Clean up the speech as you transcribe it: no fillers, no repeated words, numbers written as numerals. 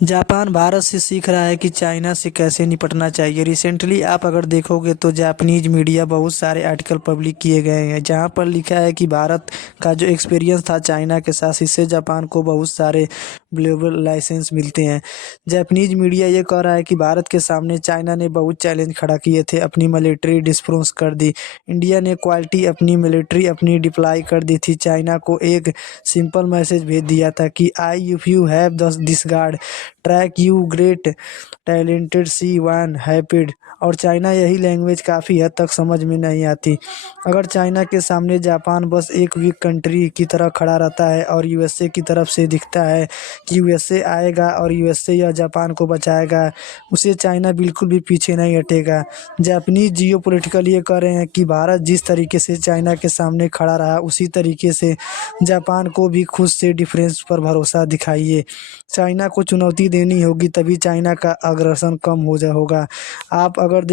Japan Bharat से सीख रहा है कि चाइना से कैसे निपटना चाहिए। रिसेंटली आप अगर देखोगे तो जापानीज मीडिया बहुत सारे आर्टिकल पब्लिक किए गए हैं जहां पर लिखा है कि भारत का जो एक्सपीरियंस था चाइना के साथ, इससे जापान को बहुत सारे ग्लोबल लाइसेंस मिलते हैं। जापानीज मीडिया ये कह रहा है कि भारत के सामने चाइना ने बहुत चैलेंज खड़ा किए थे, अपनी मिलिट्री डिस्प्रोस कर दी। इंडिया ने क्वालिटी अपनी मिलिट्री अपनी डिप्लॉय कर दी थी। चाइना को एक सिंपल मैसेज भेज दिया था कि I if you have this guard track you great talented see one happied. और चाइना यही लैंग्वेज काफ़ी हद तक समझ में नहीं आती। अगर चाइना के सामने जापान बस एक वीक कंट्री की तरह खड़ा रहता है और यूएसए की तरफ से दिखता है कि यूएसए आएगा और यूएसए या जापान को बचाएगा, उसे चाइना बिल्कुल भी पीछे नहीं हटेगा। जापानीज जियो पॉलिटिकल ये कह रहे हैं कि भारत जिस तरीके से चाइना के सामने खड़ा रहा उसी तरीके से जापान को भी खुद से डिफरेंस पर भरोसा दिखाइए। चाइना को चुनौती देनी होगी, तभी चाइना का अग्रसर कम हो जा होगा। आप अगर